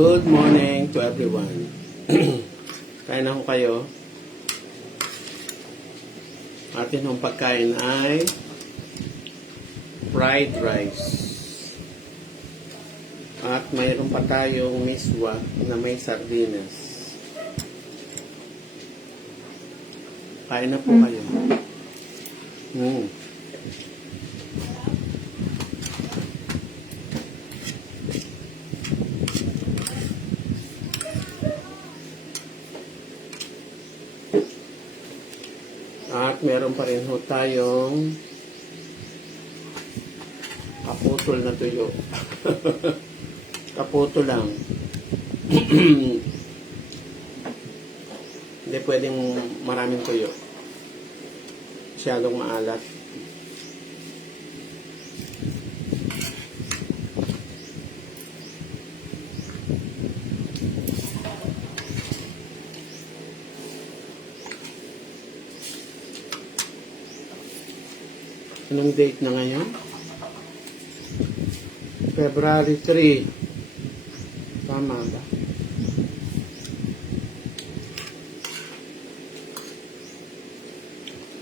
Good morning to everyone. Kain na ho kayo. Atin ang pagkain ay fried rice. At mayroon pa tayong miswa na may sardinas. Kain na po kayo. At meron pa rin ho tayong kaputol na tuyo. Kaputol lang. Hindi pwedeng maraming tuyo. Masyadong maalat. Anong date na ngayon? February 3. Tama ba?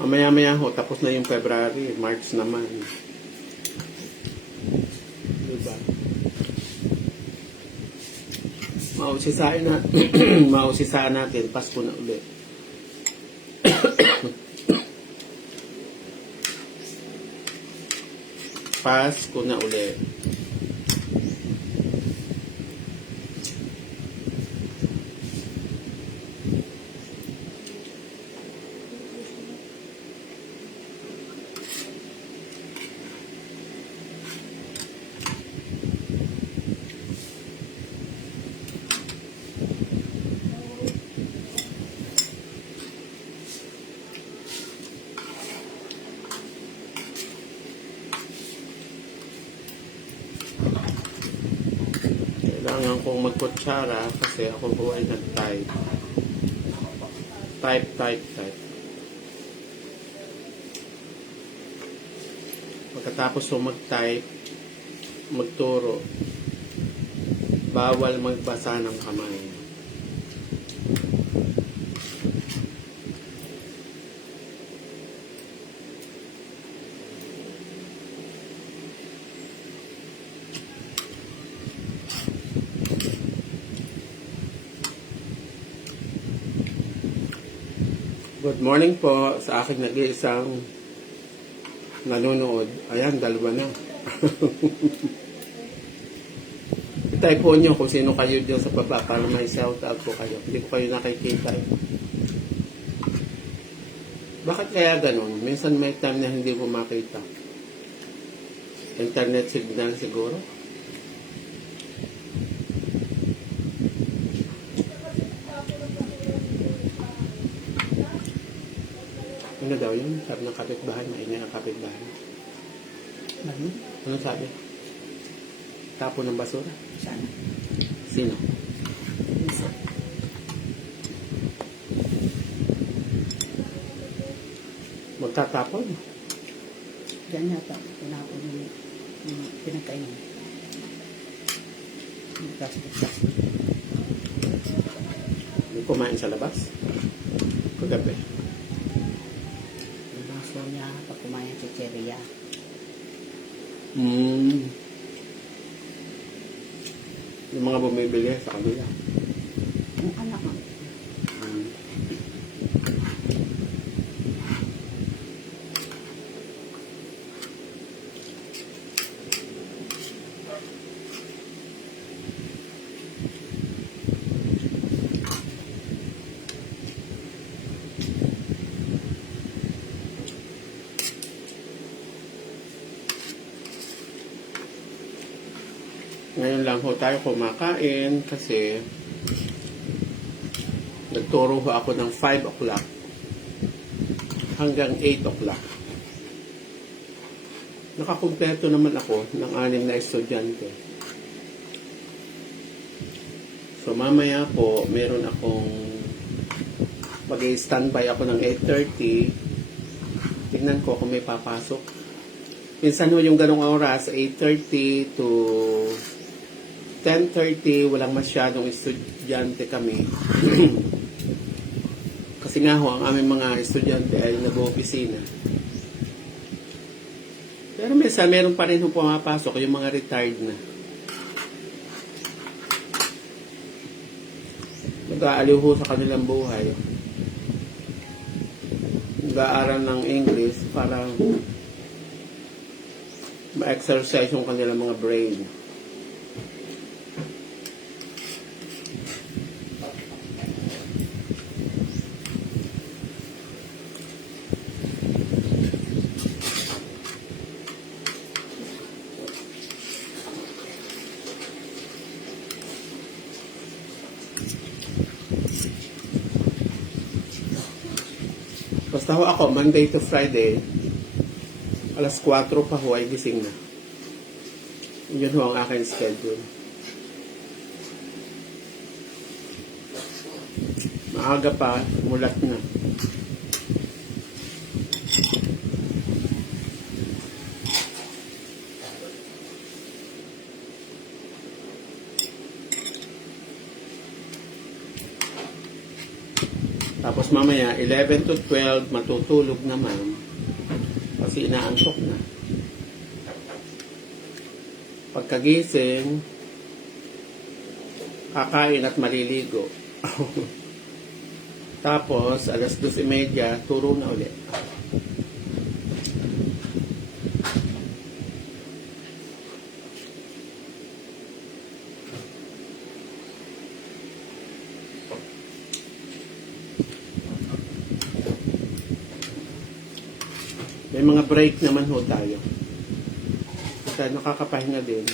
Mamaya-maya ho, tapos na yung February. March naman. Diba? Mausisaan natin. Pasko na ulit. Pasko na ulit. Kailangan kong magkutsara kasi ako po ay nag-type. Type. Pagkatapos ko mag-type, magturo, bawal magbasa ng kamay. Good morning po sa aking nag-iisang nanonood. Ayan, dalawa na. I-type po nyo kung sino kayo dyan sa baba para may shout out po kayo. Hindi ko kayo nakikita. Bakit kaya ganun? Minsan may time na hindi ko makita. Internet signal siguro. Ano daw yun? Sabi ng kapitbahay, maingay ang kapitbahay. Ano sabi? Tapo ng basura? Sana. Sino? Isa. Magtatapon? Diyan yata. Tinapon yung pinagkainan. Yung plastic. May kumain sa labas? Kagabi. Yung baso niya pag kumain sa chicheria. Yung mga bumibili sa kabila. Yung anak ko. Ngayon lang ho tayo kumakain kasi nagturo ho ako ng 5 o'clock hanggang 8 o'clock. Nakakumpleto naman ako ng 6 na estudyante. So mamaya po meron akong mag-standby ako ng 8:30. Tingnan ko kung may papasok. Minsan ho yung ganong oras, 8:30 to 10:30, walang masyadong estudyante kami. Kasi nga ho, ang aming mga estudyante ay nag-opisina. Pero minsan, meron pa rin ho pumapasok yung mga retired na. Nag-aaliw ho sa kanilang buhay. Nag-aaral ng English para ma-exercise yung kanilang mga brain. Basta ho ako, Monday to Friday, alas 4 pa ho ay gising na. Yun ho ang aking schedule. Maaga pa, mulat na. Tapos mamaya, 11 to 12, matutulog naman. Kasi inaantok na. Pagkagising, kakain at maliligo. Tapos, alas 2:30, turo na ulit. May mga break naman ho tayo. Kaya nakakapahinga din.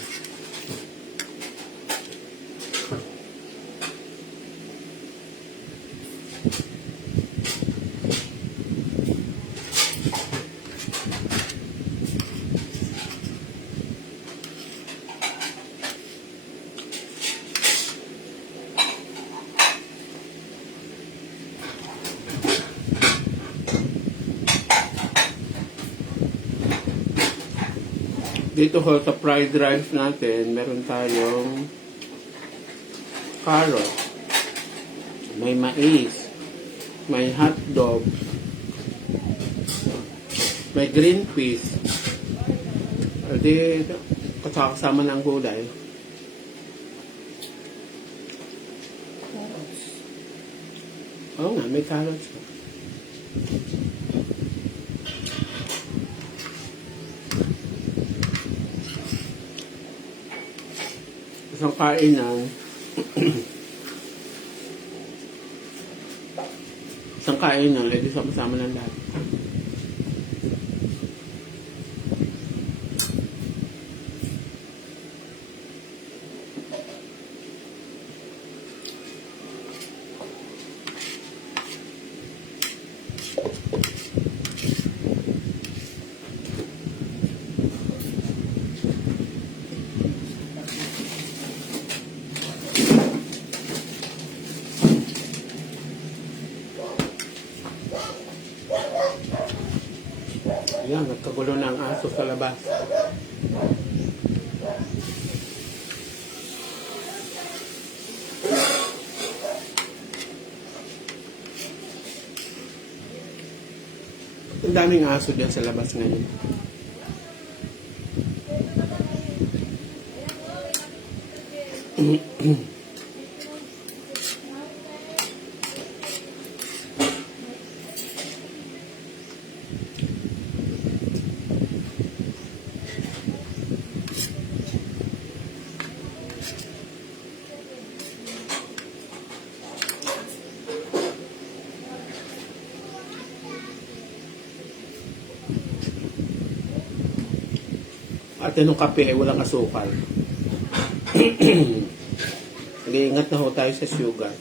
Dito ho sa fried rice natin, meron tayong carrot, may mais, may hotdog, may green peas, di kasama ng gulay. Carrots. Oo nga, may carrots. Isang kainan edi sama-sama ng lahat. Ayan, nagkagulo na ang aso sa labas. Ang daming aso dyan sa labas ngayon. At yung kape ay walang asukal. Nag-iingat na ho tayo sa sugar.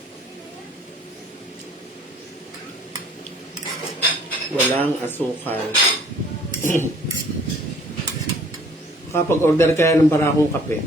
Walang asukal. Kapag order kaya ng barakong kape,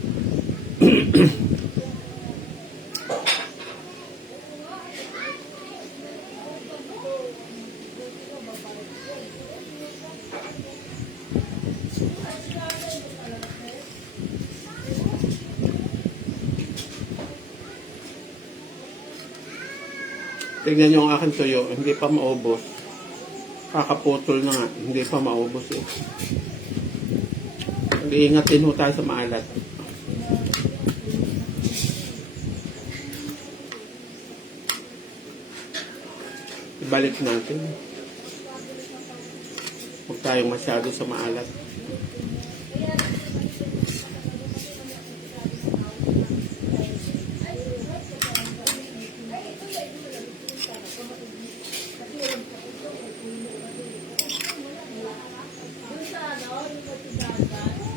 Tignan nyo ang aking tuyo. Hindi pa maubos. Kakaputol na nga. Hindi pa maubos eh. Mag-iingat din ho tayo sa maalat. Ibalik natin. Huwag tayong masyado sa maalat.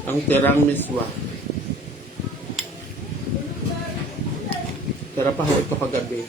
Ang tirang miswa. Tira pa ho ito kagabi.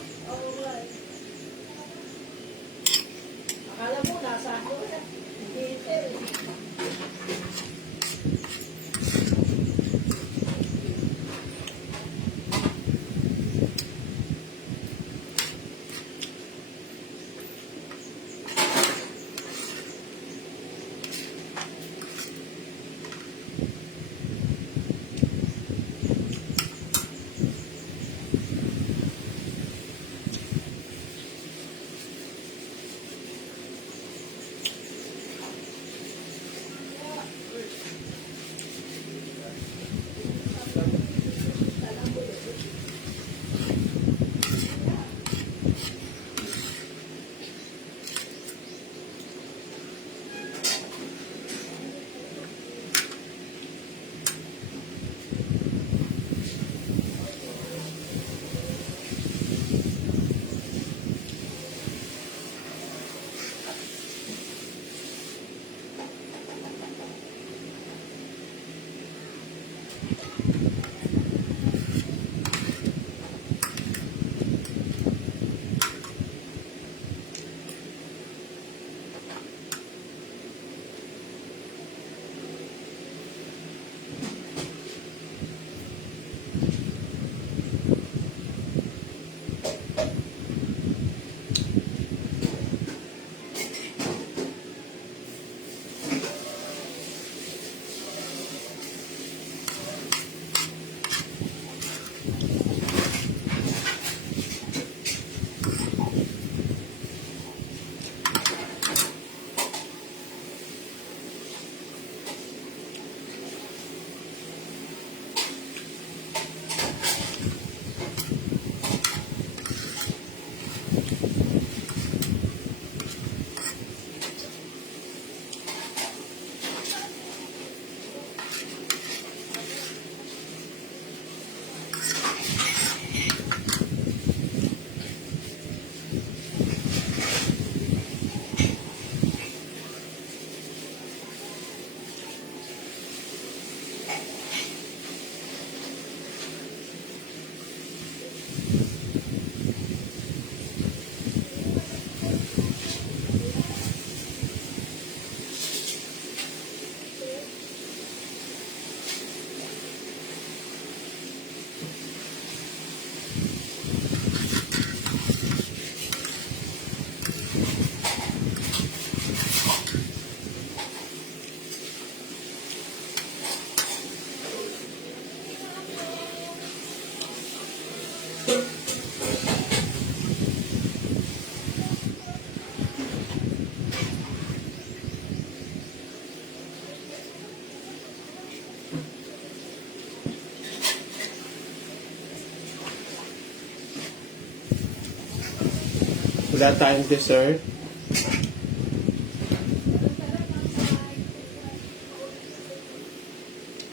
Wala tayong dessert.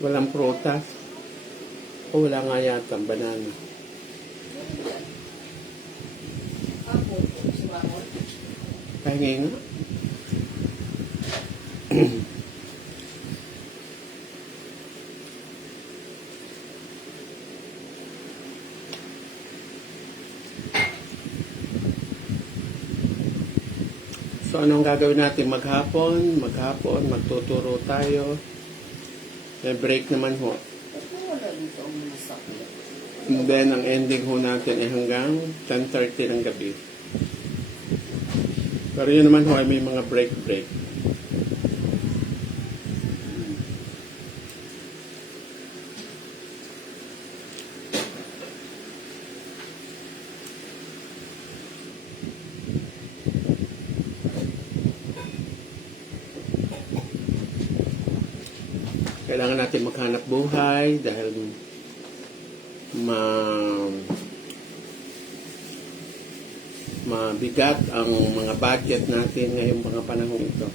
Walang prutas. O wala nga yata banana. Pahingi nga. So, anong gagawin natin? Maghapon, magtuturo tayo. May break naman ho. And then, ang ending ho natin ay hanggang 10:30 ng gabi. Pero yun naman ho ay may mga break. Kailangan natin maghanap buhay dahil mabigat ang mga budget natin ngayong mga panahon ito.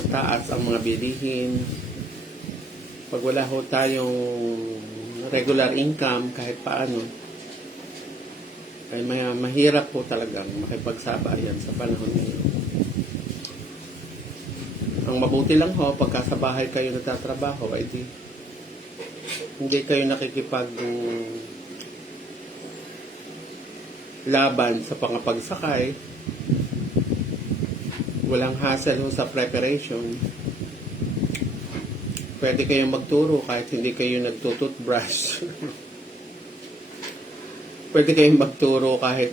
Mataas ang mga bilihin. Pag wala ho tayong regular income kahit paano, ay mahirap po talagang makipagsabayan sa panahon ngayon. Ang mabuti lang ho, pagka sa bahay kayo nagtatrabaho, ay hindi kayo nakikipag laban sa pangapagsakay. Walang hassle ho sa preparation. Pwede kayong magturo kahit hindi kayo nagtututbrush. Pwede kayong magturo kahit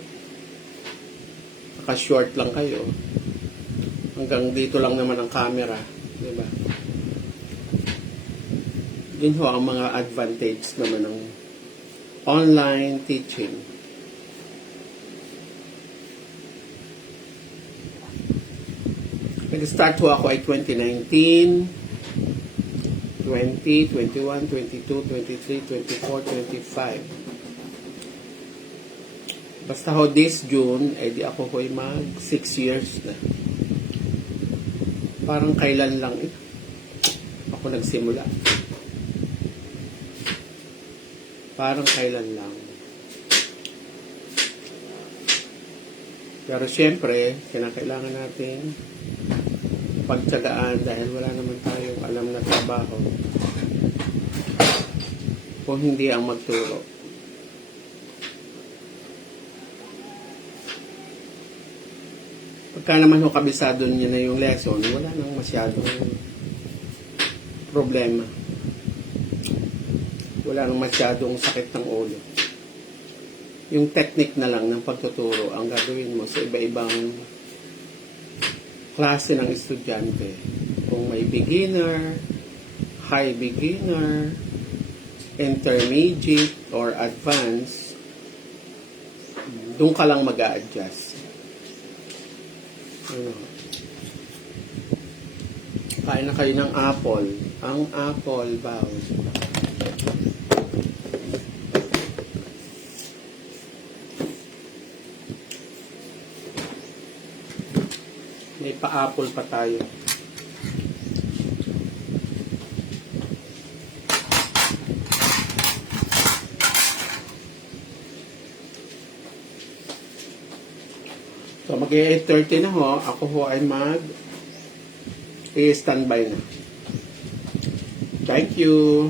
naka-short lang kayo. Hanggang dito lang naman ang camera. Diba? Yun ho ang mga advantage naman ng online teaching. Nag-start ho ako ay 2019, 20, 21, 22, 23, 24, 25. Basta ho this June, di ako ho'y mag 6 years na. Parang kailan lang ako nagsimula. Parang kailan lang. Pero syempre, kinakailangan natin pagtsagaan dahil wala naman tayong alam na trabaho kung hindi ang magturo. Pagka naman ho kabisado niyo na yung lesson, wala nang masyadong problema. Wala nang masyadong sakit ng ulo. Yung technique na lang ng pagtuturo ang gagawin mo sa iba-ibang klase ng estudyante. Kung may beginner, high beginner, intermediate, or advanced, doon ka lang mag-a-adjust. Kain na kayo ng apple. Ang apple bow. May pa-apple pa tayo. So, mag-8:30 na ho. Ako ho ay i-standby na. Thank you.